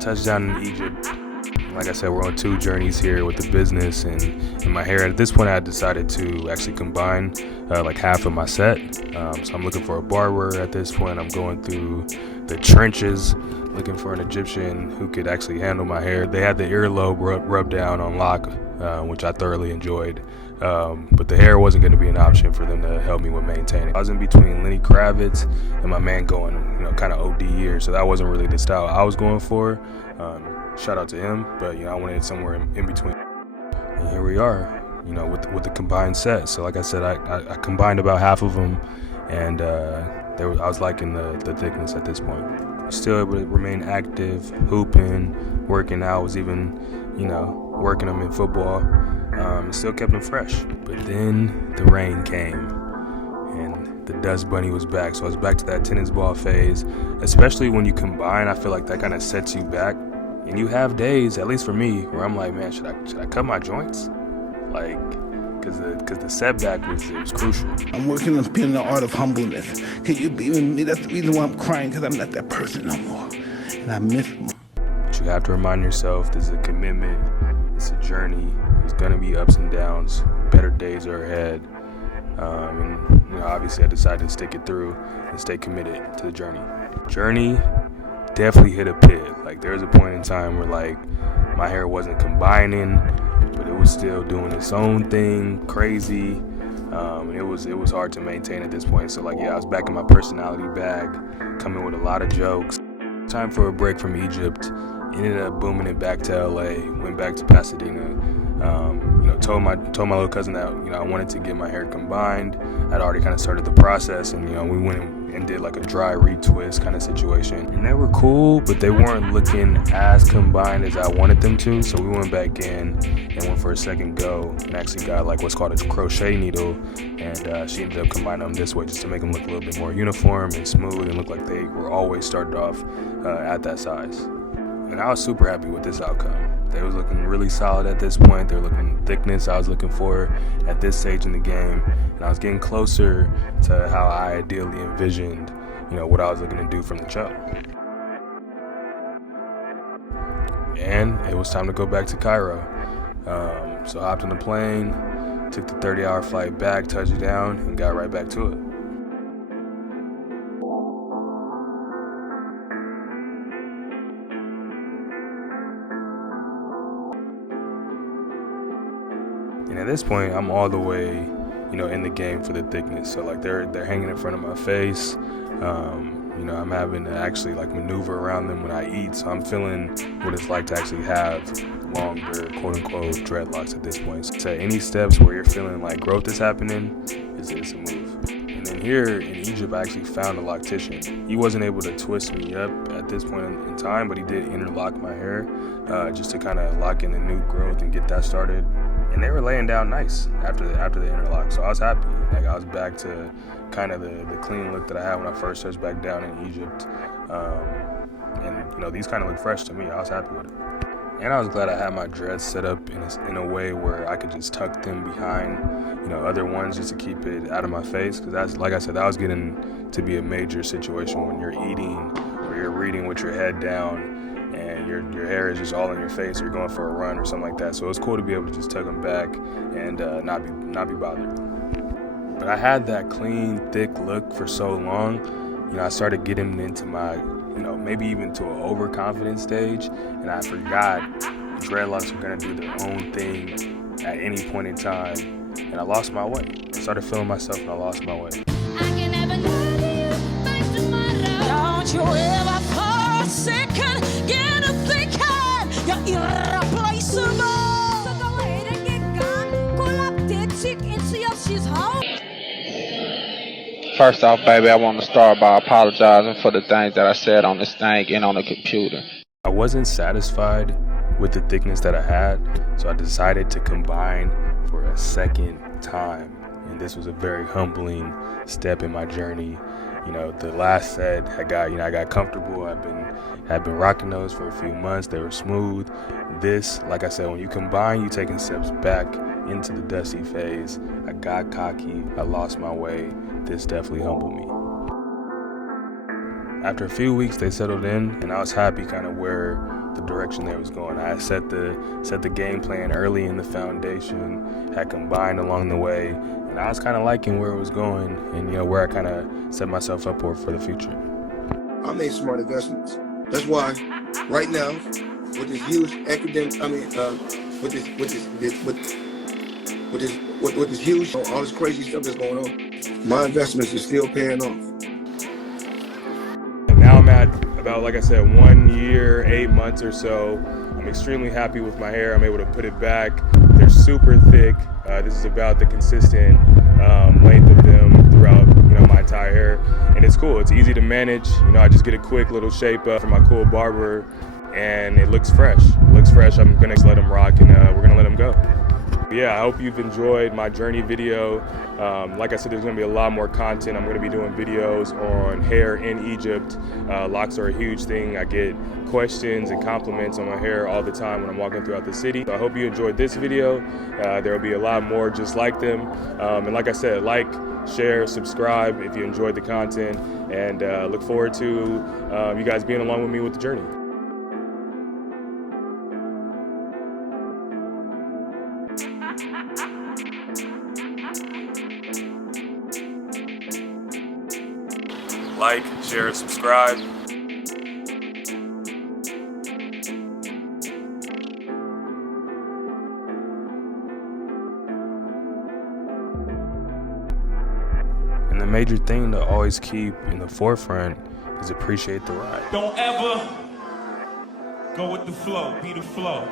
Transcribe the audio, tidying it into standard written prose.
touchdown in Egypt. Like I said, we're on two journeys here with the business and my hair. At this point, I decided to actually combine like half of my set. So I'm looking for a barber at this point. I'm going through the trenches looking for an Egyptian who could actually handle my hair. They had the earlobe rub down on lock, which I thoroughly enjoyed. But the hair wasn't going to be an option for them to help me with maintaining. I was in between Lenny Kravitz and my man going, kind of OD year. So that wasn't really the style I was going for. Shout out to him, but I wanted somewhere in between. And here we are, with the combined set. So like I said, I combined about half of them, and I was liking the thickness at this point. Still able to remain active, hooping, working out. Was even, working them in football. Still kept them fresh. But then the rain came, and the dust bunny was back. So I was back to that tennis ball phase. Especially when you combine, I feel like that kind of sets you back. And you have days, at least for me, where I'm like, man, should I cut my joints? Like, because the setback was crucial. I'm working on being the art of humbleness. Can you be with me? That's the reason why I'm crying, because I'm not that person no more. And I miss them. But you have to remind yourself, this is a commitment. It's a journey. There's going to be ups and downs. Better days are ahead. And obviously I decided to stick it through and stay committed to the journey. Definitely hit a pit. Like, there was a point in time where like my hair wasn't combining, but it was still doing its own thing, crazy. And it was hard to maintain at this point. So I was back in my personality bag, coming with a lot of jokes. Time for a break from Egypt. Ended up booming it back to LA. Went back to Pasadena. Told my little cousin that I wanted to get my hair combined. I'd already kind of started the process, and we went and did like a dry retwist kind of situation. And they were cool, but they weren't looking as combined as I wanted them to. So we went back in and went for a second go, and actually got like what's called a crochet needle, and she ended up combining them this way just to make them look a little bit more uniform and smooth and look like they were always started off at that size. And I was super happy with this outcome. They was looking really solid at this point. They were looking thickness I was looking for at this stage in the game. And I was getting closer to how I ideally envisioned, what I was looking to do from the jump. And it was time to go back to Cairo. So I hopped on the plane, took the 30-hour flight back, touched down, and got right back to it. And at this point, I'm all the way, in the game for the thickness. So they're hanging in front of my face. I'm having to actually maneuver around them when I eat. So I'm feeling what it's like to actually have longer, quote unquote, dreadlocks at this point. So any steps where you're feeling like growth is happening, it's a move. And then here in Egypt, I actually found a loctician. He wasn't able to twist me up at this point in time, but he did interlock my hair just to kind of lock in the new growth and get that started. And they were laying down nice after the interlock, so I was happy. I was back to kind of the clean look that I had when I first touched back down in Egypt. And these kind of look fresh to me. I was happy with it. And I was glad I had my dreads set up in a way where I could just tuck them behind, other ones just to keep it out of my face. Because that's, like I said, that was getting to be a major situation when you're eating or you're reading with your head down. And your hair is just all in your face, or you're going for a run or something like that. So it was cool to be able to just tuck them back and not be bothered. But I had that clean, thick look for so long. I started getting into my, maybe even to an overconfident stage, and I forgot dreadlocks were gonna do their own thing at any point in time, and I lost my way. I started feeling myself, and I lost my way. I can never love you by tomorrow. Don't you ever forsaken, get a thick hand, you're irreplaceable. So go ahead and get gone, call up that chick and see if she's home. First off, baby, I want to start by apologizing for the things that I said on this thing and on the computer. I wasn't satisfied with the thickness that I had, so I decided to combine for a second time. And this was a very humbling step in my journey. The last set I got comfortable. I've been rocking those for a few months. They were smooth. This, like I said, when you combine, you taking steps back into the dusty phase. I got cocky. I lost my way. This definitely humbled me. After a few weeks, they settled in, and I was happy kind of where direction they was going. I had set the game plan early in the foundation, had combined along the way, and I was kind of liking where it was going, and where I kind of set myself up for the future. I made smart investments. That's why, right now, with this huge academic, with this huge, all this crazy stuff that's going on, my investments are still paying off. And now I'm at about, like I said, 1 year, 8 months or so. I'm extremely happy with my hair. I'm able to put it back. They're super thick. This is about the consistent length of them throughout, my entire hair. And it's cool. It's easy to manage. I just get a quick little shape up from my cool barber, and it looks fresh. I'm gonna let them rock, and we're gonna let them go. Yeah, I hope you've enjoyed my journey video. Like I said, there's gonna be a lot more content. I'm gonna be doing videos on hair in Egypt. Locks are a huge thing. I get questions and compliments on my hair all the time when I'm walking throughout the city. So I hope you enjoyed this video. There will be a lot more just like them. And like I said, like, share, subscribe if you enjoyed the content, and look forward to you guys being along with me with the journey. Like, share, subscribe. And the major thing to always keep in the forefront is appreciate the ride. Don't ever go with the flow, be the flow.